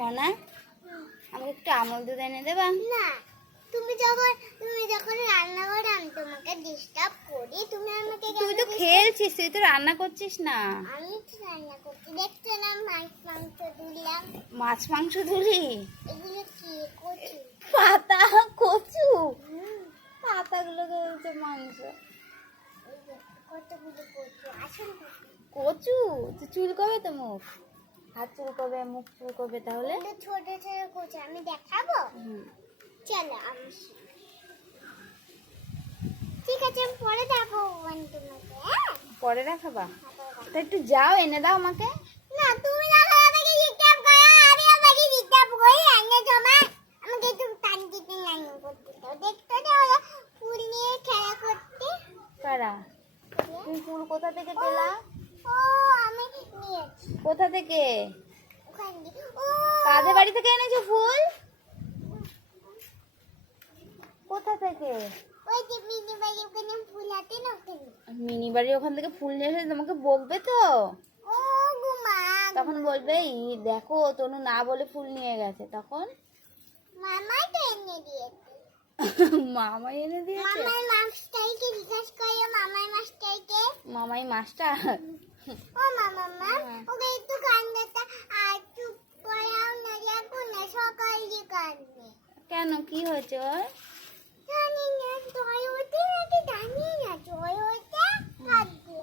মনা, আমাকে একটু আমল দুধ এনে দেবা? না, তুমি যখন রান্না করো আমি তোমাকে ডিস্টার্ব করি, তুমি আমাকে তুই তো খেলছিস, তুই তো রান্না করছিস না। আমি তো রান্না করছি, দেখছো না মাছ মাংস ধুলাম। মাছ মাংস ধুলি? এগুলো কি কচু? পাতা কচু? পাতাগুলো তো হচ্ছে মাংস। এই যে কতগুলো কচু, আসল কচু। কচু? তুই চুল কবে তো মুখ? হাত চুল কবে, মুখ চুল কবে তাহলে? ওগুলো ছোট ছোট কচু, আমি দেখাবো? হুম। চলো আমি ঠিক আছে, আমি পরে দেখাবো তোমাকে। পরে দেখাবা? তা একটু যাও, এনে দাও আমাকে। না, তুমি আমাকে ডিস্টার্ব করো, আমি আমাকে ডিস্টার্ব করি। রান্না জমা আমাকে একটু টান দিতে রান্না করতে দাও। দেখতে দাও ফুল নিয়ে খেলা করতে। কারা? তুমি ফুল কোথা থেকে পেলা? ও আমি নিয়েছি কোথা থেকে? ওখান দিয়ে। ও কাদের বাড়ি থেকে এনেছো ফুল? কোথা থেকে? ওই যে মিনি বাড়ি ওখানে ফুল আছে না, ওখানে। মিনি বাড়ির ওখান থেকে ফুল নিয়ে এসে তোমাকে বকবে তো? ও গুমা, তখন বলবে দেখো তনু না বলে ফুল নিয়ে গেছে, তখন মামাই তো এনে দিয়েছে। মামাই এনে দিয়েছে? মামাই মাস্টারকে জিজ্ঞাসা করো, মামাই মাস্টারকে। মামাই মাস্টার? ও মামা ওকে একটু কান্নাটা আর চুপ করাও না, দেখো না সকালে কান্নে। কেন, কি হয়েছে ওর? জানি না, জয় হতে নাকি জানি না, জয় হতে কাঁদবে।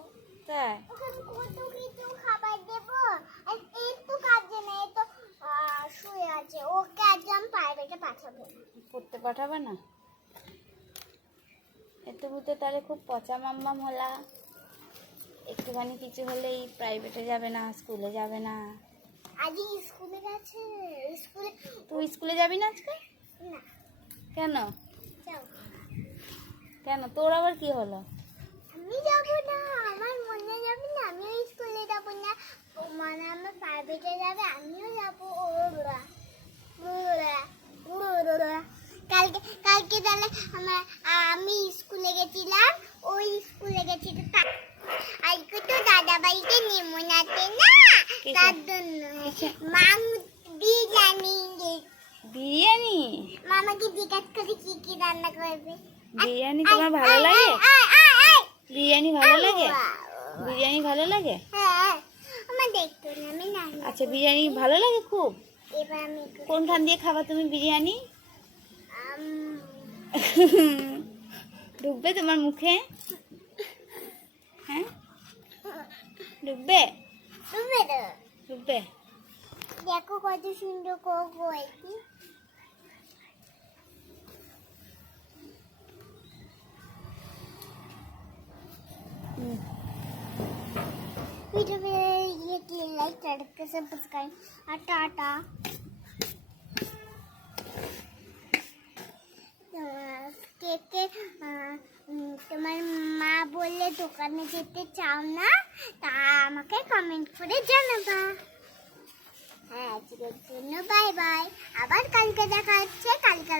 তাই? ওখানে কত কিছু খাবার দেবো, আর একটু কাঁদছে না, এই তো শুয়ে আছে। ওকে একদম প্রাইভেটে পাঠাবো। পড়তে পাঠাবে না? এত বুঝতে তাহলে খুব পচা মাম্মাম হলা। একটুখানি কিছু হলেই প্রাইভেটে যাবে না, স্কুলে যাবে না। আজকে স্কুলে গেছে, স্কুলে। তুই স্কুলে যাবি না আজকে? না, কেন? যাও। কেন, তোর আবার কি হলো? আমি যাবো না, আমার মনে যাবে না, আমিও স্কুলে যাবো না। মানে আমার প্রাইভেটে যাবে, আমিও যাবো। কালকে কালকে তাহলে আমি স্কুলে গেছিলাম, ওই স্কুলে গেছিল। আজকে তো দাদা বাড়িতে নেমনাতে না, তার জন্য বিরিয়ানি। বিরিয়ানি? মামাকে জিজ্ঞাসা করে কি কি রান্না করবে। বিরিয়ানি তোমার ভালো লাগে? বিরিয়ানি ভালো লাগে? বিরিয়ানি ভালো লাগে? হ্যাঁ, আমার দেখতো না, আমি না। আচ্ছা, বিরিয়ানি ভালো লাগে খুব? এবার আমি কোনখান দিয়ে খাবা তুমি বিরিয়ানি? ঢুকবে তোমার মুখে? হ্যাঁ, ঢুকবে? ঢুকবে? দেখো কত সুন্দর করবো এটি। वीडियो में ये लाइक करके सब्सक्राइब और टाटा। কে তোমার মা বললে দোকানে যেতে চাও না, তা আমাকে কমেন্ট করে জানাবা। হ্যাঁ, আজকের জন্য বাই বাই, আবার কালকে দেখা হচ্ছে। কালকে